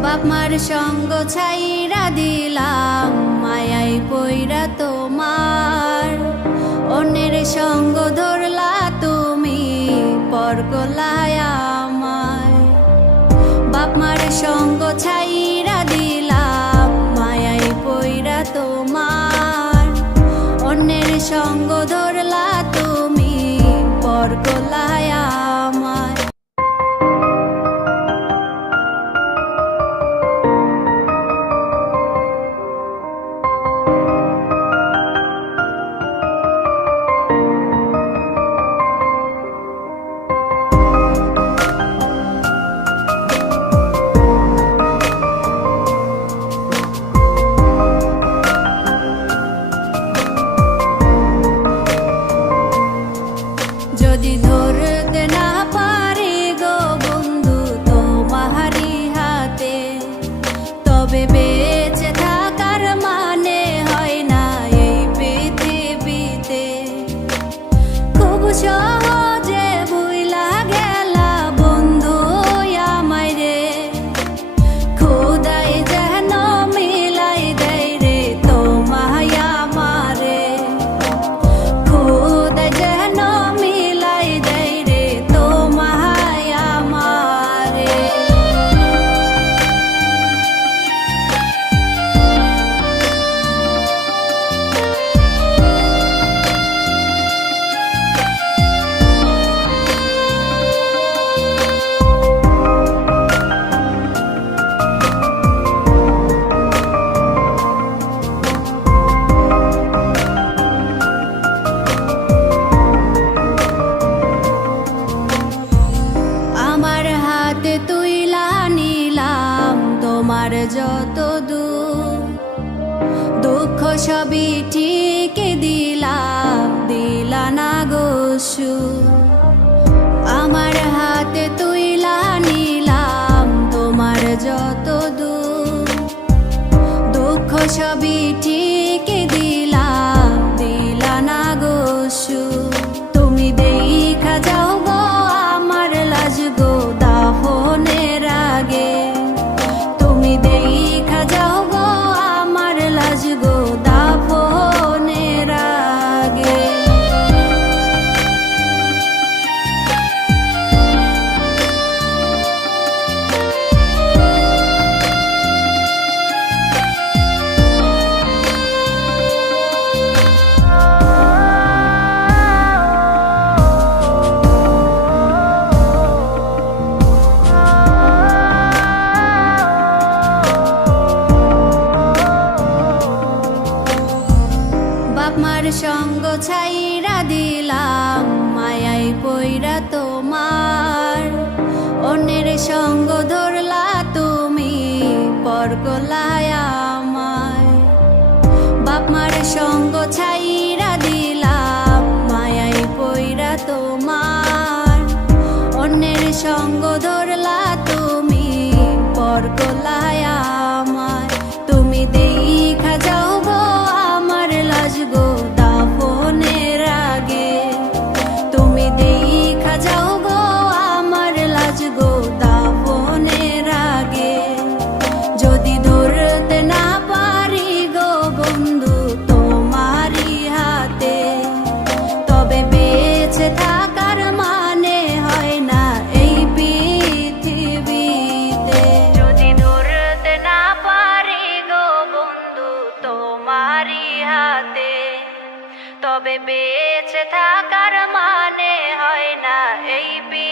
বাপ মার সঙ্গ ছাইরা দিলাম, মায়াই পইরা তোমার। অন্যের সঙ্গ ধরলা তুমি, পর করলায় আমায়। বাপ মার সঙ্গ ছাইরা দিলাম, মায়াই পইরা তোমার। অন্যের সঙ্গ ধরলা তুমি, পর করলায় আমায়। যদি ধরতে না পারি গো বন্ধু তোমারি হাতে, তবে বেঁচে থাকার মানে হয় না এই পৃথিবীতে। খুব সহজে ভুইলা গেলা বন্ধু আমায় রে, খোদাই যেন মিলাই দেয় রে তোমায় আমারে। খোদাই যেন মিলাই দেয় রে তোমায় আমারে। আমার হাতে তুইলা নিলাম তোমার যত দুঃখ, সবই ঠিক দিলা না গো সুখ। আমার হাতে তুইলা নিলাম তোমার যত দুঃখ, সবই ঠিক দিলা না গো সুখ। তুমি দেখা যাও গো আমার লাজ গো দাফনের আগে, তুমি দেখা যাও গো আমার লাজ গো দাফনের আগে। বাপ মার সঙ্গ ছাইরা দিলাম, মায়াই পইরা তোমার। অন্যের সঙ্গ ধরলা তুমি, পর করলায় আমায়। বাপ মার সঙ্গ ছাইরা দিলাম, মায়াই পইরা তোমার। অন্যের সঙ্গ ধরলা তুমি, পর করলায় আমায়। তুমি দেখা যাও গো আমার লাজ গো দাফনের আগে, তুমি দেখা যাও গো আমার লাজ গো দাফনের আগে। যদি ধরতে না পারি গো বন্ধু তোমারি হাতে, তবে বেঁচে থাকার মানে হয় না এই পৃথিবীতে। যদি ধরতে না পারি গো বন্ধু তোমারি হাতে, তবে বেঁচে থাকার মানে হয় না এই